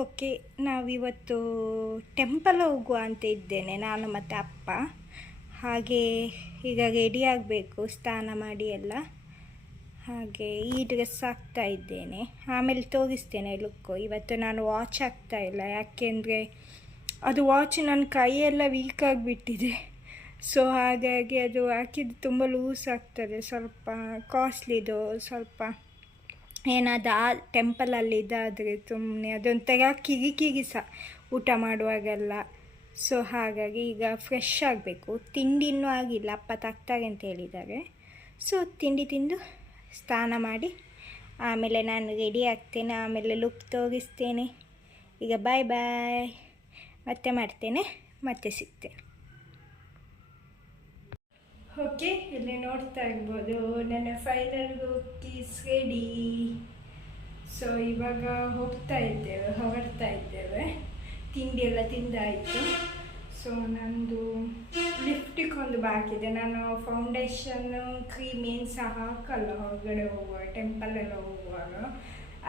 Okay, ನಾವಿವತ್ತು temple ಹೋಗುವ ಅಂತ ಇದ್ದೇನೆ, ನಾನು ಮತ್ತು ಅಪ್ಪ. ಹಾಗೆ ಈಗ ರೆಡಿ ಆಗಬೇಕು, ಸ್ನಾನ ಮಾಡಿ ಎಲ್ಲ. ಹಾಗೆ ಈ ಡ್ರೆಸ್ ಹಾಕ್ತಾ ಇದ್ದೇನೆ. ಆಮೇಲೆ ತೋರಿಸ್ತೇನೆ ಲುಕ್ಕು ಇವತ್ತು ನಾನು ವಾಚ್ ಹಾಕ್ತಾ ಇಲ್ಲ ಯಾಕೆಂದರೆ ಅದು ವಾಚ್ ನನ್ನ ಕೈಯೆಲ್ಲ ವೀಕ್ ಆಗಿಬಿಟ್ಟಿದೆ. ಸೊ ಹಾಗಾಗಿ ಅದು ಹಾಕಿದ್ದು ತುಂಬ ಲೂಸ್ ಆಗ್ತದೆ, ಸ್ವಲ್ಪ ಕಾಸ್ಟ್ಲಿದು ಸ್ವಲ್ಪ ಏನಾದ ಆ ಟೆಂಪಲಲ್ಲಿ ಇದಾದರೆ ಸುಮ್ಮನೆ ಅದೊಂಥರ ಕಿರಿ ಕಿರಿ ಸಹ ಊಟ ಮಾಡುವಾಗೆಲ್ಲ. ಸೊ ಹಾಗಾಗಿ ಈಗ ಫ್ರೆಶ್ ಆಗಬೇಕು. ತಿಂಡಿ ಇನ್ನೂ ಆಗಿಲ್ಲ. ಅಪ್ಪ ತಾಕ್ತಾರೆ ಅಂತ ಹೇಳಿದ್ದಾರೆ. ಸೊ ತಿಂಡಿ ತಿಂದು ಸ್ನಾನ ಮಾಡಿ ಆಮೇಲೆ ನಾನು ರೆಡಿ ಆಗ್ತೇನೆ. ಆಮೇಲೆ ಲುಕ್ ತೋರಿಸ್ತೇನೆ. ಈಗ ಬಾಯ್ ಬಾಯ್ ಮತ್ತೆ ಮಾಡ್ತೇನೆ. ಮತ್ತೆ ಸಿಗ್ತೇನೆ. ಓಕೆ ಇಲ್ಲಿ ನೋಡ್ತಾ ಇರ್ಬೋದು. ನನ್ನ ಫೈನಲ್ ಕೀಸ್ ರೆಡಿ ಸೊ ಇವಾಗ ಹೋಗ್ತಾ ಇದ್ದೇವೆ, ಹೊರಡ್ತಾ ಇದ್ದೇವೆ. ತಿಂಡಿ ಎಲ್ಲ ತಿಂದಾಯಿತು. ಸೊ ನಂದು ಲಿಫ್ಟಿಗೆ ಒಂದು ಬಾಕಿದೆ ನಾನು ಫೌಂಡೇಶನ್ನು ಕ್ರೀಮ್ ಏನು ಸಹ ಹಾಕಲ್ಲ, ಹೊರಗಡೆ ಹೋಗುವಾಗ ಟೆಂಪಲೆಲ್ಲ ಹೋಗುವಾಗ.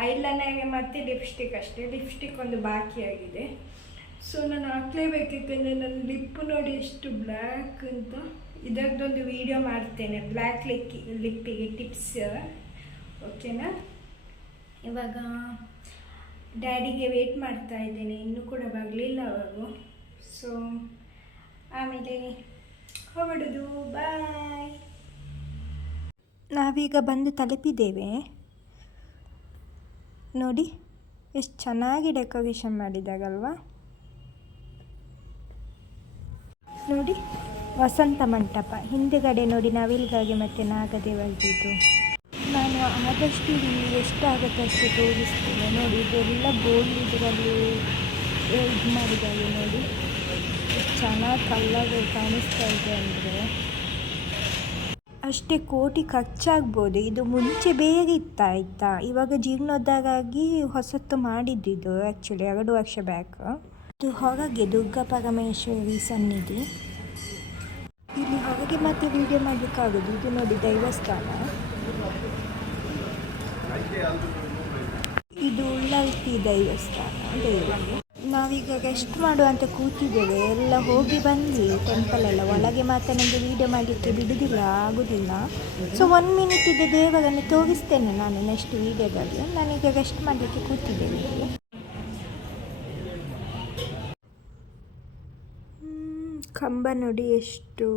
ಐಲೈನರ್ಗೆ ಮತ್ತೆ ಲಿಪ್ಸ್ಟಿಕ್ ಅಷ್ಟೇ. ಲಿಪ್ಸ್ಟಿಕ್ ಒಂದು ಬಾಕಿ ಆಗಿದೆ. ಸೊ ನಾನು ಹಾಕ್ಲೇಬೇಕು ಯಾಕಂದರೆ ನನ್ನ ಲಿಪ್ ನೋಡಿ ಎಷ್ಟು ಬ್ಲ್ಯಾಕ್ ಅಂತ. ಇದರದ್ದೊಂದು ವಿಡಿಯೋ ಮಾಡ್ತೇನೆ ಬ್ಲ್ಯಾಕ್ ಲಿಕ್ ಲಿಪ್ಪಿಗೆ ಟಿಪ್ಸ್ ಓಕೆನಾ ಇವಾಗ ಡ್ಯಾಡಿಗೆ ವೇಟ್ ಮಾಡ್ತಾ ಇದ್ದೇನೆ, ಇನ್ನೂ ಕೂಡ ಬರಲಿಲ್ಲ ಅವರು ಸೊ ಆಮೇಲೆ ಹೊರಡುದು ಬಾಯ್ ನಾವೀಗ ಬಂದು ತಲುಪಿದ್ದೇವೆ. ನೋಡಿ, ಎಷ್ಟು ಚೆನ್ನಾಗಿ ಡೆಕೋರೇಷನ್ ಮಾಡಿದಾಗಲ್ವಾ ನೋಡಿ. ವಸಂತ ಮಂಟಪ. ಹಿಂದುಗಡೆ ನೋಡಿ ನವಿಲ್ಗಾಗಿ ಮತ್ತು ನಾಗದೇವರದ್ದು. ನಾನು ಆದಷ್ಟು ಇಲ್ಲಿ ಎಷ್ಟಾಗುತ್ತೆ ಅಷ್ಟು ತೋರಿಸ್ತೇನೆ. ನೋಡಿ, ಇದೆಲ್ಲ ಗೋಲ್ಡ್ ಇದರಲ್ಲಿ ಇದು ಮಾಡಿದ್ದಾರೆ ನೋಡಿ. ಚೆನ್ನಾಗಿ ಕಲ್ಲರ್ ಕಾಣಿಸ್ತಾ ಇದೆ ಅಂದರೆ. ಅಷ್ಟೇ ಕೋಟಿ ಖರ್ಚಾಗ್ಬೋದು. ಇದು ಮುಂಚೆ ಬೇರೆ ಇತ್ತ, ಆಯಿತಾ? ಇವಾಗ ಜೀರ್ಣೋದ್ಧಾರಾಗಿ ಹೊಸತ್ತು ಮಾಡಿದ್ದಿದ್ದು ಆ್ಯಕ್ಚುಲಿ ಎರಡು ವರ್ಷ ಬ್ಯಾಕ್ ಇದು ಹೊರಗೆ ದುರ್ಗಾ ಪರಮೇಶ್ವರಿ ಸನ್ನಿಧಿ. ಇಲ್ಲಿ ಹಾಗೆ ಮತ್ತೆ ವಿಡಿಯೋ ಮಾಡಲಿಕ್ಕಾಗೋದು. ಇದು ನೋಡಿ ದೈವಸ್ಥಾನ. ಇದು ಉಳ್ಳಲ್ತಿ ದೈವಸ್ಥಾನ ದೇವರು ನಾವೀಗ ರೆಸ್ಟ್ ಮಾಡುವಂತ ಕೂತಿದ್ದೇವೆ. ಎಲ್ಲ ಹೋಗಿ ಬಂದ್ವಿ ಟೆಂಪಲ್ ಎಲ್ಲ ಒಳಗೆ ಮಾತ್ರ ನನಗೆ ವಿಡಿಯೋ ಮಾಡಲಿಕ್ಕೆ ಬಿಡುವುದಿಲ್ಲ ಆಗೋದಿಲ್ಲ. ಸೊ ಒನ್ ಮಿನಿಟ್ ಇದೆ ದೇವರನ್ನು ತೋರಿಸ್ತೇನೆ ನಾನು ನೆಕ್ಸ್ಟ್ ವೀಡಿಯೋದಲ್ಲಿ ನಾನೀಗ ರೆಸ್ಟ್ ಮಾಡಲಿಕ್ಕೆ ಕೂತಿದ್ದೇವೆ ಇಲ್ಲಿ ಹ್ಮ್, ಕಂಬ ನೋಡಿ ಎಷ್ಟು?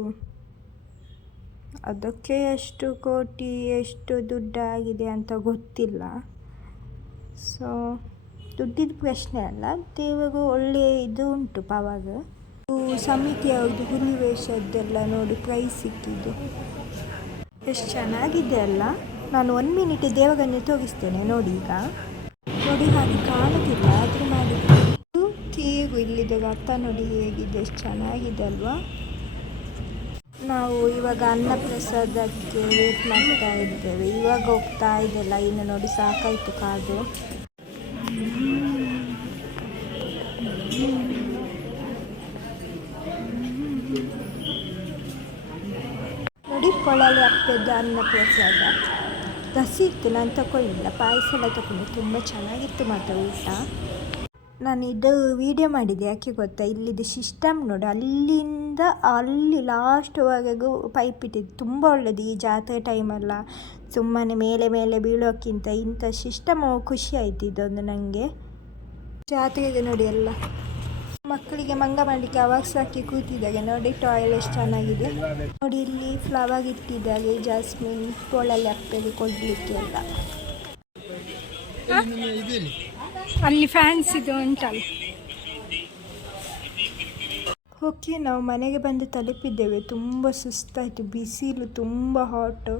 ಅದಕ್ಕೆ ಎಷ್ಟು ಕೋಟಿ, ಎಷ್ಟು ದುಡ್ಡಾಗಿದೆ ಅಂತ ಗೊತ್ತಿಲ್ಲ. ಸೊ ದುಡ್ಡಿದ ಪ್ರಶ್ನೆ ಅಲ್ಲ, ದೇವಗೂ ಒಳ್ಳೆಯ ಇದು ಉಂಟು ಸಮಿತಿ ಸಮಿತಿಯವ್ರದ್ದು ಹುಲಿ ವೇಷದ್ದೆಲ್ಲ ನೋಡಿ ಪ್ರೈಸ್ ಸಿಕ್ಕಿದ್ದು. ಎಷ್ಟು ಚೆನ್ನಾಗಿದೆ ಅಲ್ಲ? ನಾನು ಒಂದು ಮಿನಿಟ್ ದೇವಗನ್ನೇ ತೋರಿಸ್ತೇನೆ ನೋಡಿ ಈಗ. ನೋಡಿ, ಹಾಗೆ ಕಾಣುತ್ತಿಲ್ಲ ಮಾಡಿದ್ದು ತೀರು ಇಲ್ಲಿದೆ ಅತ್ತ ನೋಡಿ ಹೇಗಿದೆ, ಎಷ್ಟು ಚೆನ್ನಾಗಿದೆ ಅಲ್ವಾ? ನಾವು ಇವಾಗ ಅನ್ನ ಪ್ರಸಾದಕ್ಕೆ ವೇಟ್ ಮಾಡ್ತಾ ಇದ್ದೇವೆ. ಇವಾಗ ಹೋಗ್ತಾ ಇದೆಲ್ಲ, ಇನ್ನು ನೋಡಿ ಸಾಕಾಯ್ತು ಕಾದು. ನೋಡಿ ಕೊಳಲಿ ಅನ್ನ ಪ್ರಸಾದ. ಹಸಿ ಇತ್ತು, ನಾನು ತಗೊಳ್ಳಿಲ್ಲ ಪಾಯಸ ಎಲ್ಲ ತಗೊಂಡು ತುಂಬ ಚೆನ್ನಾಗಿತ್ತು ಮಾತ್ರ ಊಟ. ನಾನು ಇದು ವಿಡಿಯೋ ಮಾಡಿದೆ ಯಾಕೆ ಗೊತ್ತಾ? ಇಲ್ಲಿದ್ದು ಸಿಸ್ಟಮ್ ನೋಡಿ, ಅಲ್ಲಿಂದ ಅಲ್ಲಿ ಲಾಸ್ಟ್ವರೆಗೂ ಪೈಪ್ ಇಟ್ಟಿದ್ದು. ತುಂಬ ಒಳ್ಳೆಯದು ಈ ಜಾತ್ರೆ ಟೈಮೆಲ್ಲ ಸುಮ್ಮನೆ ಮೇಲೆ ಮೇಲೆ ಬೀಳೋಕ್ಕಿಂತ ಇಂಥ ಸಿಸ್ಟಮ್ ಖುಷಿ ಆಯ್ತು ಇದೊಂದು ನನಗೆ ಜಾತ್ರೆಗೆ ನೋಡಿ ಎಲ್ಲ. ಮಕ್ಕಳಿಗೆ ಮಂಗ ಮಾಡಲಿಕ್ಕೆ ಅವಾಗ್ಸ್ ಹಾಕಿ ಕೂತಿದ್ದಾಗೆ. ನೋಡಿ ಟಾಯ್ಲೆಟ್ ಎಷ್ಟು ಚೆನ್ನಾಗಿದೆ. ನೋಡಿ ಇಲ್ಲಿ ಫ್ಲವರ್ ಇಟ್ಟಿದ್ದಾಗೆ ಜಾಸ್ಮಿನ್ ಕೋಳಲ್ಲಿ ಹಾಕ್ತದೆ ಕೊಡಲಿಕ್ಕೆ ಎಲ್ಲ. ಅಲ್ಲಿ ಫ್ಯಾನ್ಸ್ ಇದು ಉಂಟಲ್ಲ. ಓಕೆ ನಾವು ಮನೆಗೆ ಬಂದು ತಲುಪಿದ್ದೇವೆ. ತುಂಬ ಸುಸ್ತಾಯಿತು ಬಿಸಿಲು ತುಂಬ ಹಾಟ್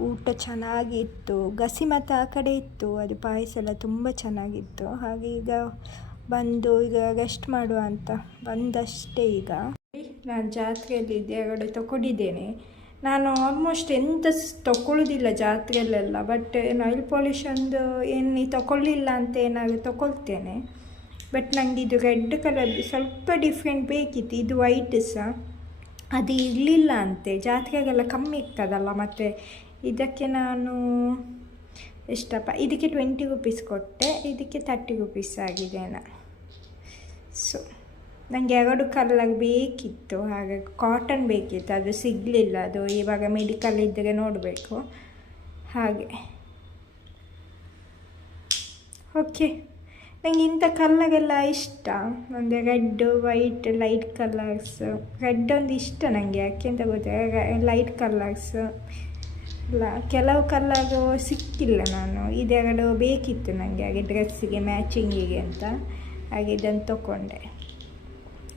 ಊಟ ಚೆನ್ನಾಗಿತ್ತು. ಗಸಿ ಮತ್ತು ಆ ಕಡೆ ಇತ್ತು. ಅದು ಪಾಯಸ ಎಲ್ಲ ತುಂಬ ಚೆನ್ನಾಗಿತ್ತು. ಹಾಗೆ ಈಗ ಬಂದು ಈಗ ರೆಸ್ಟ್ ಮಾಡುವ ಅಂತ ಬಂದಷ್ಟೇ ಈಗ. ನಾನು ಜಾತ್ರೆಯಲ್ಲಿ ಎರಡು ತಗೊಂಡಿದ್ದೇನೆ. ನಾನು ಆಲ್ಮೋಸ್ಟ್ ಎಂತ ತಗೊಳ್ಳೋದಿಲ್ಲ ಜಾತ್ರೆಯಲ್ಲೆಲ್ಲ ಬಟ್ ನೈಲ್ ಪಾಲಿಷ್ ಒಂದು ಏನು ತಗೊಳ್ಳಿಲ್ಲ ಅಂತ ಏನಾದರೂ ತಗೊಳ್ತೇನೆ ಬಟ್ ನನಗೆ ಇದು ರೆಡ್ ಕಲರ್ ಸ್ವಲ್ಪ ಡಿಫ್ರೆಂಟ್ ಬೇಕಿತ್ತು, ಇದು ವೈಟ್ ಸಹ ಅದು ಇರಲಿಲ್ಲ ಅಂತೆ, ಜಾತ್ರೆಗೆಲ್ಲ ಕಮ್ಮಿ ಇರ್ತದಲ್ಲ ಮತ್ತು ಇದಕ್ಕೆ ನಾನು ಎಷ್ಟಪ್ಪ, ಇದಕ್ಕೆ ಟ್ವೆಂಟಿ ರುಪೀಸ್ ಕೊಟ್ಟೆ, ಇದಕ್ಕೆ ತರ್ಟಿ ರುಪೀಸ್ ನಾನು ಸೊ ನನಗೆ ಎರಡು ಕಲರ್ ಬೇಕಿತ್ತು, ಹಾಗೆ ಕಾಟನ್ ಬೇಕಿತ್ತು, ಅದು ಸಿಗಲಿಲ್ಲ, ಅದು ಇವಾಗ ಮೆಡಿಕಲ್ ಇದ್ದರೆ ನೋಡಬೇಕು. ಹಾಗೆ. ಓಕೆ ನನಗೆ ಇಂಥ ಕಲ್ಲರೆಲ್ಲ ಇಷ್ಟ ಅಂದರೆ red white light colours red ಒಂದು ಇಷ್ಟ ನನಗೆ ಯಾಕೆ ಅಂತ ಗೊತ್ತಿಲ್ಲ. ಲೈಟ್ ಕಲರ್ಸ್ ಇಲ್ಲ, ಕೆಲವು ಕಲ್ಲರು ಸಿಕ್ಕಿಲ್ಲ ನಾನು. ಇದೆರಡು ಬೇಕಿತ್ತು ನನಗೆ ಹಾಗೆ ಡ್ರೆಸ್ಸಿಗೆ ಮ್ಯಾಚಿಂಗಿಗೆ ಅಂತ. ಹಾಗೆ ಇದನ್ನು ತಗೊಂಡೆ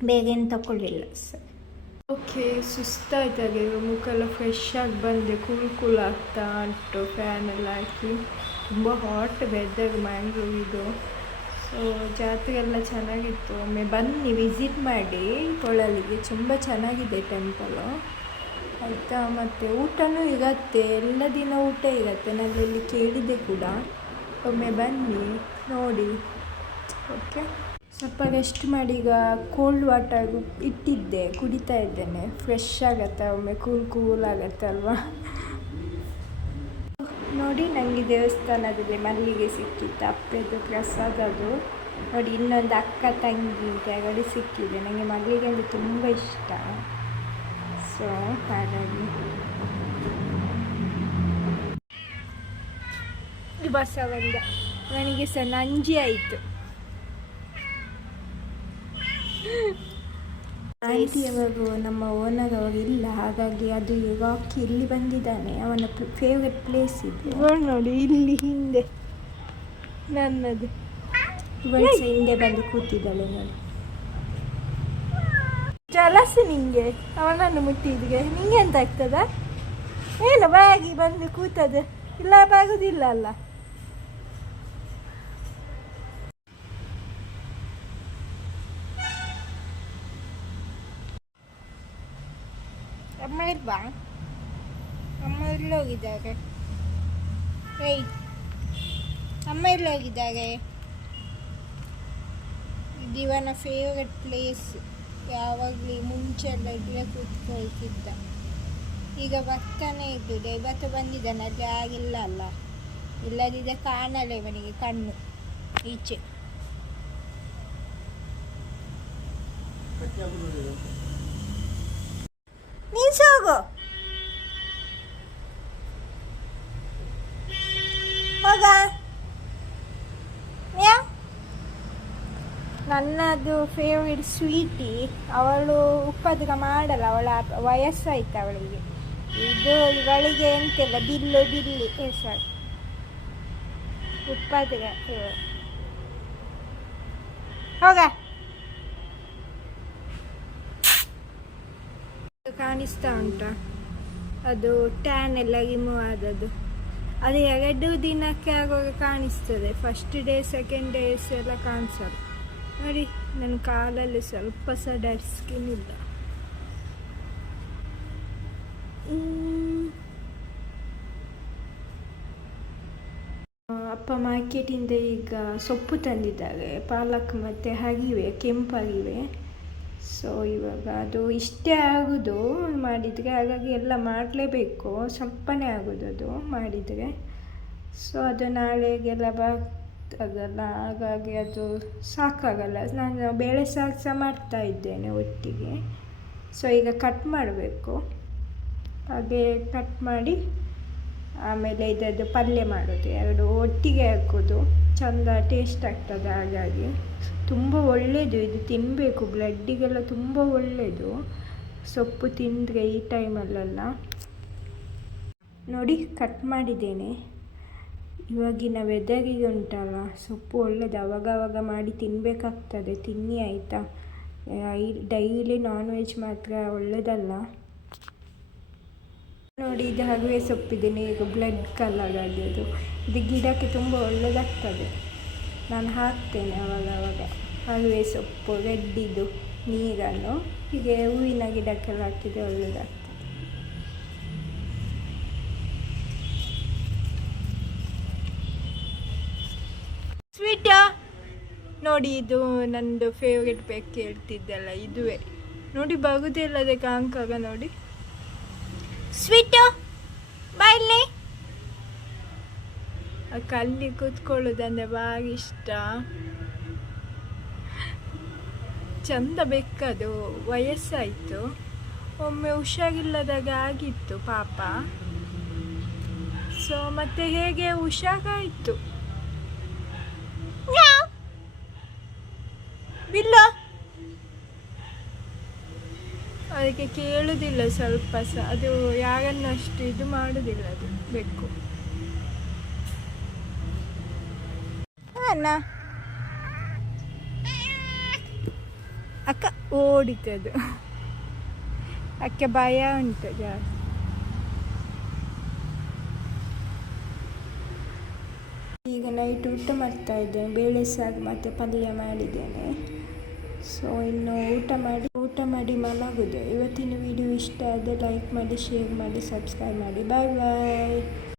ಬೇಗ ಏನು ತಗೊಳ್ಳಿಲ್ಲ ಸರ್. ಓಕೆ ಸುಸ್ತಾಯ್ತಾಗೆ ಮುಖೆಲ್ಲ ಫ್ರೆಶ್ ಆಗಿ ಬಂದೆ ಕೂಲ್ ಕೂಲ್ ಆಗ್ತಾ ಉಂಟು ಫ್ಯಾನ್ ಎಲ್ಲ ಹಾಕಿ. ತುಂಬ ಹಾಟ್ ವೆದರ್ ಮ್ಯಾಂಗ್ಳೂರಿದು ಸೊ ಜಾತ್ರೆ ಎಲ್ಲ ಚೆನ್ನಾಗಿತ್ತು. ಒಮ್ಮೆ ಬನ್ನಿ ವಿಸಿಟ್ ಮಾಡಿ, ಕೊಳಲಿಗೆ. ತುಂಬ ಚೆನ್ನಾಗಿದೆ ಟೆಂಪಲು ಆಯಿತಾ? ಮತ್ತು ಊಟನೂ ಇರತ್ತೆ, ಎಲ್ಲ ದಿನ ಊಟ ಇರತ್ತೆ ಇಲ್ಲಿ ಕೇಳಿದೆ ಕೂಡ. ಒಮ್ಮೆ ಬನ್ನಿ, ನೋಡಿ. ಓಕೆ? ಸ್ವಲ್ಪ ರೆಸ್ಟ್ ಮಾಡಿ ಈಗ ಕೋಲ್ಡ್ ವಾಟರ್ ಇಟ್ಟಿದ್ದೆ, ಕುಡಿತಾ ಇದ್ದೇನೆ. ಫ್ರೆಶ್ ಆಗತ್ತೆ, ಒಮ್ಮೆ ಕೂಲ್ ಕೂಲ್ ಆಗತ್ತೆ ಅಲ್ವಾ? ನೋಡಿ ನನಗೆ ದೇವಸ್ಥಾನದಲ್ಲಿ ಮಲ್ಲಿಗೆ ಸಿಕ್ಕಿತ್ತು ಅಪ್ಪದ್ದು ಪ್ರಸಾದ ಅದು. ನೋಡಿ ಇನ್ನೊಂದು ಅಕ್ಕ ತಂಗಿ ಕೆಳಗಡೆ ಸಿಕ್ಕಿದೆ ನನಗೆ ಮಲ್ಲಿಗೆ ಅಂದರೆ ತುಂಬ ಇಷ್ಟ. ಸೊ ಹಾಗಾಗಿ. ಬಸವಂದ ನನಗೆ ಸಹ ನಂಜಿ ಆಯಿತು. ಆಂಟಿಯವರು ನಮ್ಮ ಓನರ್ ಅವರು ಇಲ್ಲ ಹಾಗಾಗಿ ಅದು ರಾಕಿ ಇಲ್ಲಿ ಬಂದಿದ್ದಾನೆ. ಅವನ ಫೇವ್ರೆಟ್ ಪ್ಲೇಸ್ ಇದು. ಇವಾಗ ನೋಡಿ ಇಲ್ಲಿ ಹಿಂದೆ. ನನ್ನದು. ಸಹ ಹಿಂದೆ ಬಂದು ಕೂತಿದ್ದಾಳೆ ನೋಡಿ. ಜಲಸ ನಿಂಗೆ. ಅವನನ್ನು ಮುಟ್ಟಿದ್ಗೆ. ನಿಂಗೆ ಎಂತ ಆಗ್ತದ? ಏನು ಬಾಗಿ ಬಂದು ಕೂತದ. ಇಲ್ಲ ಬಾಗುದಿಲ್ಲ ಅಲ್ಲ. ಇಲ್ವಾ ಅಮ್ಮ ಇಲ್ಲಿ ಹೋಗಿದ್ದಾರೆ ಏಯ್. ಅಮ್ಮ ಇಲ್ಲಿ ಹೋಗಿದ್ದಾರೆ ಇವನ ಫೇವ್ರೆಟ್ ಪ್ಲೇಸ್ ಯಾವಾಗಲೂ ಮುಂಚೆ ಎಲ್ಲ ಇಲ್ಲೇ ಕೂತ್ಕೊಳ್ತಿದ್ದ. ಈಗ ಬರ್ತಾನೆ ಇದ್ದಿದೆ. ಇವತ್ತು ಬಂದಿದ್ದಾನೆ. ಅದು ಆಗಿಲ್ಲ ಅಲ್ಲ. ಇಲ್ಲದಿದ್ದರೆ ಕಾಣಲ್ಲ ಇವನಿಗೆ ಕಣ್ಣು. ಈಚೆ. ನೀನ್ ಹೋಗು. ಹೋಗ ನನ್ನದು ಫೇವ್ರೆಟ್ ಸ್ವೀಟಿ ಅವಳು ಉಪದ್ರ ಮಾಡಲ್ಲ, ಅವಳ ವಯಸ್ಸಾಯ್ತು ಅವಳಿಗೆ. ಇದು ಇವಳಿಗೆ ಎಂತಿಲ್ಲ, ಬಿಲ್ಲು, ಬಿಲ್ಲಿ. ಹೆಸರು ಉಪ್ಪದಿಗ ಹೋಗ. ಕಾಣಿಸ್ತಾ ಉಂಟಾ. ಅದು ಟ್ಯಾನ್ ಎಲ್ಲ ರಿಮೂವ್ ಆದದ್ದು. ಅದು ಎರಡು ದಿನಕ್ಕೆ ಆಗುವಾಗ ಕಾಣಿಸ್ತದೆ. ಫಸ್ಟ್ ಡೇ ಸೆಕೆಂಡ್ ಡೇಸ್ ಎಲ್ಲ ಕಾಣಿಸಲ್ಲ. ನೋಡಿ, ನನ್ನ ಕಾಲಲ್ಲಿ ಸ್ವಲ್ಪ ಸಹ ಡೆಡ್ ಸ್ಕಿನ್ ಇಲ್ಲ. ಅಪ್ಪ ಮಾರ್ಕೆಟಿಂದ ಈಗ ಸೊಪ್ಪು ತಂದಿದ್ದಾರೆ. ಪಾಲಕ್ ಮತ್ತು ಹರಿವೆ ಕೆಂಪರಿವೆ ಸೊ ಇವಾಗ ಅದು ಇಷ್ಟೇ ಆಗೋದು ಮಾಡಿದರೆ, ಹಾಗಾಗಿ ಎಲ್ಲ ಮಾಡಲೇಬೇಕು. ಸ್ವಲ್ಪನೇ ಆಗೋದು ಅದು ಮಾಡಿದರೆ. ಸೊ ಅದು ನಾಳೆಗೆಲ್ಲ ಬರ್ತದಲ್ಲ, ಹಾಗಾಗಿ ಅದು ಸಾಕಾಗಲ್ಲ. ನಾನು ಬೇಳೆ ಸಾರು ಸಹ ಮಾಡ್ತಾ ಇದ್ದೇನೆ ಒಟ್ಟಿಗೆ. ಸೊ ಈಗ ಕಟ್ ಮಾಡಬೇಕು. ಹಾಗೆ ಕಟ್ ಮಾಡಿ, ಆಮೇಲೆ ಇದದ್ದು ಪಲ್ಯ ಮಾಡೋದು. ಎರಡು ಒಟ್ಟಿಗೆ ಹಾಕೋದು. ಚಂದ ಟೇಸ್ಟ್ ಆಗ್ತದೆ ಹಾಗಾಗಿ. ತುಂಬ ಒಳ್ಳೆಯದು ಇದು ತಿನ್ನಬೇಕು ಬ್ಲಡ್ಡಿಗೆಲ್ಲ ತುಂಬ ಒಳ್ಳೆಯದು ಸೊಪ್ಪು ತಿಂದರೆ ಈ ಟೈಮಲ್ಲೆಲ್ಲ. ನೋಡಿ, ಕಟ್ ಮಾಡಿದ್ದೇನೆ. ಇವಾಗಿನ ವೆದರಿಗೆ ಉಂಟಲ್ಲ ಸೊಪ್ಪು ಒಳ್ಳೆಯದು ಅವಾಗವಾಗ ಮಾಡಿ ತಿನ್ನಬೇಕಾಗ್ತದೆ ತಿನ್ನಿ ಆಯಿತಾ? ಡೈಲಿ ನಾನ್ ವೆಜ್ ಮಾತ್ರ ಒಳ್ಳೆಯದಲ್ಲ ನೋಡಿ, ಇದು ಹಗುವೆ ಸೊಪ್ಪಿದೆ. ಈಗ ಬ್ಲಡ್ ಕಲರ್ ಆಗಿದ್ದು ಇದು ಗಿಡಕ್ಕೆ ತುಂಬ ಒಳ್ಳೆಯದಾಗ್ತದೆ ನಾನು ಹಾಕ್ತೇನೆ ಅವಾಗ ಅವಾಗ ಹಗುವೆ ಸೊಪ್ಪು ರೆಡ್ಡಿದು ನೀರನ್ನು. ಹೀಗೆ ಹೂವಿನ ಗಿಡಕ್ಕೆಲ್ಲ ಹಾಕಿದರೆ ಒಳ್ಳೆಯದಾಗ್ತದೆ. ಸ್ವೀಟ ನೋಡಿ, ಇದು ನಂದು ಫೇವ್ರೆಟ್ ಬೇಕ್ ಕೇಳ್ತಿದ್ದಲ್ಲ ಇದುವೇ. ನೋಡಿ ಬಗುದಿಲ್ಲದೆ ಕಾಂಕಾಗ ನೋಡಿ. ಸ್ವೀಟು ಕಲ್ಲಿ ಕೂತ್ಕೊಳ್ಳೋದಂದ್ರೆ ಭಾರಿ ಇಷ್ಟ. ಚಂದ ಬೆಕ್ಕದು ವಯಸ್ಸಾಯಿತು. ಒಮ್ಮೆ ಹುಷಾರಿಲ್ಲದಾಗ ಆಗಿತ್ತು ಪಾಪ. ಸೊ ಮತ್ತೆ ಹೇಗೆ ಹುಷಾರಾಯಿತು? ಇಲ್ಲ ಅದಕ್ಕೆ ಕೇಳುವುದಿಲ್ಲ ಸ್ವಲ್ಪ ಸಹ ಅದು ಯಾರನ್ನು ಅಷ್ಟು ಇದು ಮಾಡುವುದಿಲ್ಲ ಅದು ಬೆಕ್ಕು ಅಣ್ಣ. ಅಕ್ಕ ಓಡಿತದು. ಅಕ್ಕ ಭಯ ಉಂಟು ಜಾಸ್ತಿ. ಈಗ ನೈಟ್ ಊಟ ಮಾಡ್ತಾ ಇದ್ದೇನೆ. ಬೇಳೆ ಸಾರು ಮತ್ತು ಪಲ್ಯ ಮಾಡಿದ್ದೇನೆ. ಸೊ ಇನ್ನು ಊಟ ಮಾಡಿ ಊಟ ಮಾಡಿ ಮಲಗುದು. ಇವತ್ತಿನ ವಿಡಿಯೋ ಇಷ್ಟ ಆದರೆ ಲೈಕ್ ಮಾಡಿ ಶೇರ್ ಮಾಡಿ ಸಬ್ಸ್ಕ್ರೈಬ್ ಮಾಡಿ. ಬಾಯ್ ಬಾಯ್